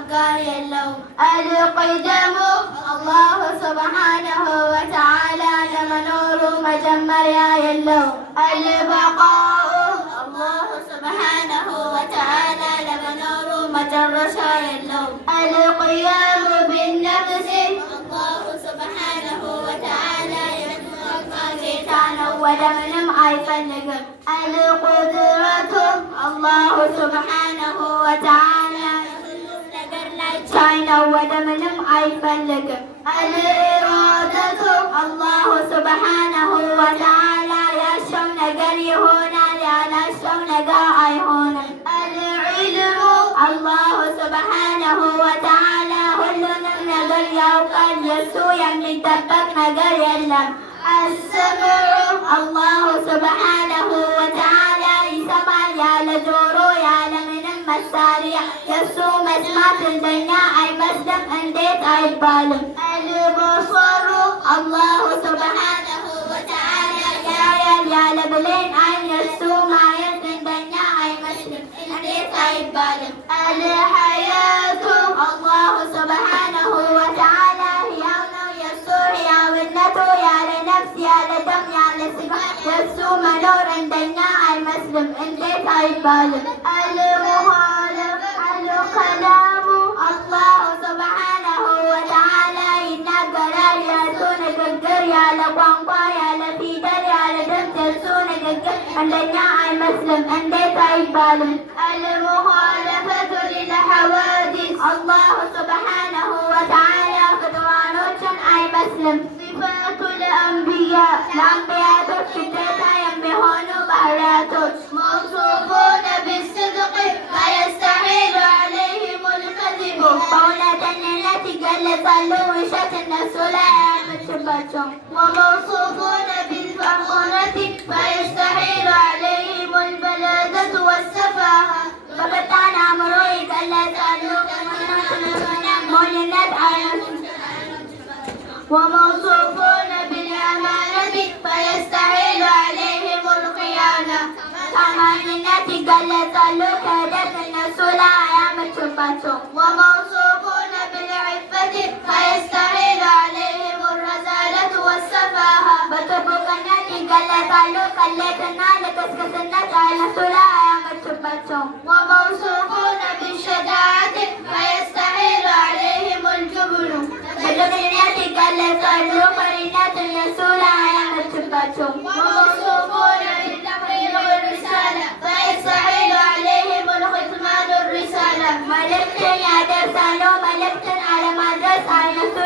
አጋር የለውም። አልቅደሙ አላሁ ሱብሓነሁ ወተዓላ ለመኖሩ መጀመሪያ የለውም። አልበቃኡ አላሁ ሱብሓነሁ ወተዓላ ለመኖሩ መጨረሻ የለውም። አልቅያሙ ቢነፍሲ አላሁ ሱብሓነሁ ወተዓላ የሚወጣ ጌታ ነው፣ ወደ ምንም አይፈልግም። አልቁድረቱ አላሁ ሱብሓነሁ ወተዓላ ሁሉም ነገር ላይ ቻይ ነው፣ ወደ ምንም አይፈልግም። አልኢራደቱ አላሁ ሱብሓነሁ ወተዓላ ያሻው ነገር ይሆናል፣ ያላሻው ነገር አይሆንም። አልዕልሙ አላሁ ሱብሓነሁ ወተዓላ ሁሉንም ነገር ያውቃል፣ የሱ የሚደበቅ ነገር የለም። አልሰምዑ አላሁ ሱብሓነሁ ወተዓላ ይሰማል፣ ያለ ጆሮ ያለ ምንም መሳሪያ። የሱ መስማት እንደኛ አይመስልም፣ እንዴት አይባልም። አልበሰሩ አላሁ ሱብሓነሁ ወተዓላ ያያል፣ ያለ ብሌን አይን። የሱ ማየት እንደኛ አይመስልም፣ እንዴት አይባልም። አልሐያቱ አላሁ ሱብሓነሁ ወተዓላ ሕያው ነው፣ የሱ ሕያውነቱ ያለ ነፍስ ያለ ደም ያለ ስጋ። የሱ መኖር እንደኛ አይመስልም፣ እንዴት አይባልም። አልሙኻለፍ አልከላሙ አላሁ ሱብሓነሁ ወተዓላ ይናገራል፣ የሱ ንግግር ያለ ቋንቋ ያለ ፊደል ያለ ድምፅ። የሱ ንግግር እንደኛ አይመስልም፣ እንዴት አይባልም። አልሙኻለፈቱ ሊልሐዋዲስ አላሁ ሱብሓነሁ ወተዓላ ፍጡራኖችን አይመስልም። ሲፋቱ ለአንቢያ ለአንቢያቶች ግዴታ የሚሆኑ ባህሪያቶች። መውሱፉነ ቢስድቅ ፈየስተሒሉ ዐለይሂም ልከዚቡ በእውነተኝነት ይገለጻሉ፣ ውሸት እነሱ ላይ አያመችባቸውም። ወመውሱፉነ ቢልፈጡነቲ ፈየስተሒሉ ዐለይሂም ልበላደቱ ወሰፋሃ በፈጣን አእምሮ ይገለጻሉ፣ ሞኝነት አይነቱም። وموصوفون بالأمانة فيستحيل عليهم الخيانة ታማኝነት ይገለጻሉ፣ ክህደት እነሱ ላይ አያመችባቸውም። وموصوفون بالعفة فيستحيل عليهم الرذالة والسفاهة በጥቡቅነት ይገለጻሉ፣ ቅሌትና ልክስክስነት እነሱ ላይ አያመችባቸውም። وموصوفون بالشجاعة فيستحيل عليهم الجبن በጀግንነት ይገለጻሉ፣ ፈሪነት እነሱ ላይ አያመችባቸውም። وموصوفون بالتبليغ الرسالة فيستحيل عليهم الختمان الرسالة መልእክትን ያደርሳሉ፣ መልእክትን አለማድረስ እነሱ